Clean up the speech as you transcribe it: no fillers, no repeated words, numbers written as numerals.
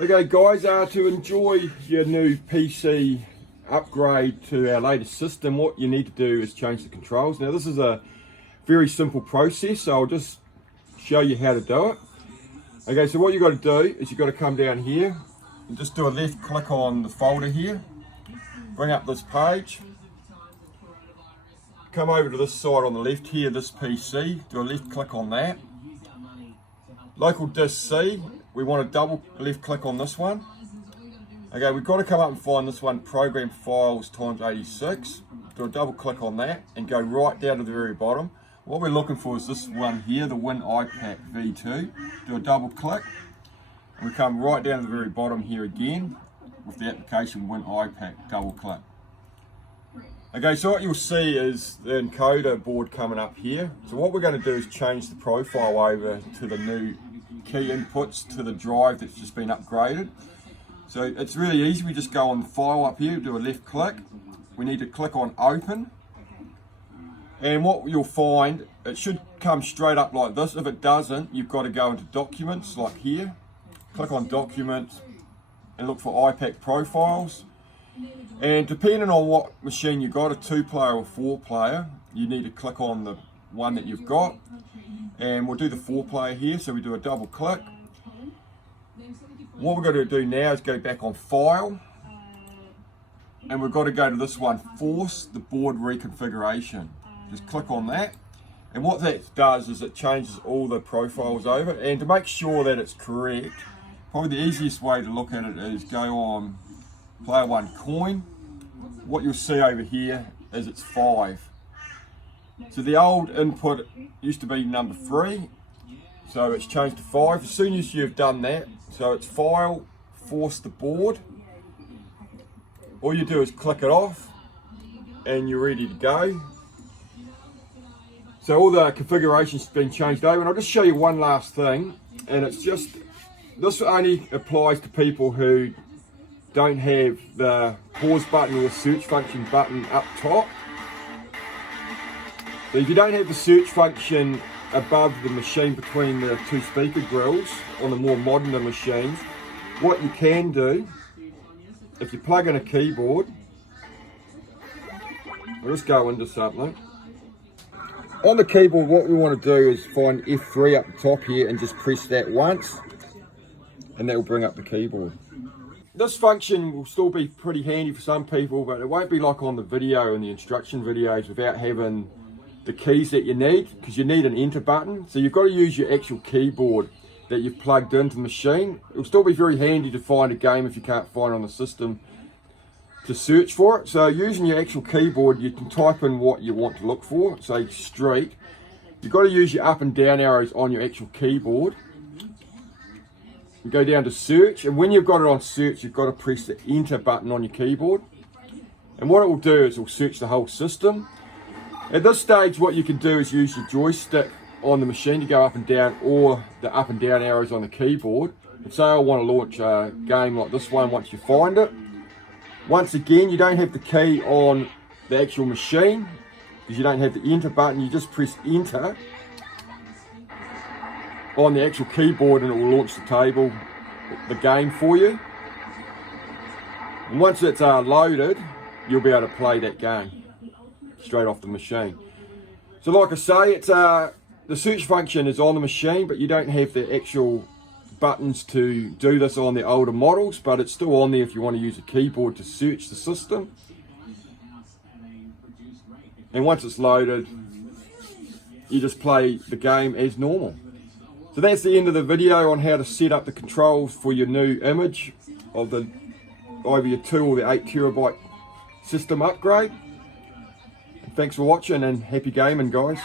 Okay guys, to enjoy your new PC upgrade to our latest system, what you need to do is change the controls. Now this is a very simple process, so I'll just show you how to do it. Okay, so what you've got to do is you've got to come down here and just do a left click on the folder here, bring up this page, come over to this side on the left here, this PC, do a left click on that. Local disk C, we want to double left click on this one. Okay, we've got to come up and find this one, program files times 86. Do a double click on that and go right down to the very bottom. What we're looking for is this one here, the Win Ipac V2. Do a double click and we come right down to the very bottom here again with the application Win Ipac, double click. Okay, so what you'll see is the encoder board coming up here. So what we're going to do is change the profile over to the new key inputs to the drive that's just been upgraded. So it's really easy. We just go on the file up here, do a left click. We need to click on open. And what you'll find, it should come straight up like this. If it doesn't, you've got to go into documents like here. Click on documents and look for Ipac Profiles. And depending on what machine you've got, a 2-player or 4-player, you need to click on the one that you've got. And we'll do the 4-player here, so we do a double click. What we're going to do now is go back on File. And we've got to go to this one, Force the Board Reconfiguration. Just click on that. And what that does is it changes all the profiles over. And to make sure that it's correct, probably the easiest way to look at it is go on Player 1 Coin. What you'll see over here is it's 5. So the old input used to be number 3, so it's changed to 5. As soon as you've done that, so it's File, Force the Board, all you do is click it off and you're ready to go. So all the configuration's been changed over, and I'll just show you one last thing, and it's just, this only applies to people who don't have the pause button or the search function button up top. So if you don't have the search function above the machine between the 2 speaker grills on the more modern machines, what you can do, if you plug in a keyboard, we'll just go into something. On the keyboard, what we want to do is find F3 up the top here and just press that once, and that will bring up the keyboard. This function will still be pretty handy for some people, but it won't be like on the video and the instruction videos without having the keys that you need, because you need an enter button. So you've got to use your actual keyboard that you've plugged into the machine. It'll still be very handy to find a game if you can't find it on the system to search for it. So using your actual keyboard, you can type in what you want to look for, say street. You've got to use your up and down arrows on your actual keyboard. You go down to search, and when you've got it on search, you've got to press the enter button on your keyboard. And what it will do is it will search the whole system. At this stage, what you can do is use your joystick on the machine to go up and down, or the up and down arrows on the keyboard. And say I want to launch a game like this one once you find it. Once again, you don't have the key on the actual machine because you don't have the enter button. You just press enter on the actual keyboard and it will launch the game for you. And once it's loaded, you'll be able to play that game straight off the machine. So like I say, it's the search function is on the machine, but you don't have the actual buttons to do this on the older models, but it's still on there if you want to use a keyboard to search the system. And once it's loaded, you just play the game as normal. So that's the end of the video on how to set up the controls for your new image of the either your 2 or the 8TB system upgrade. Thanks for watching and happy gaming, guys.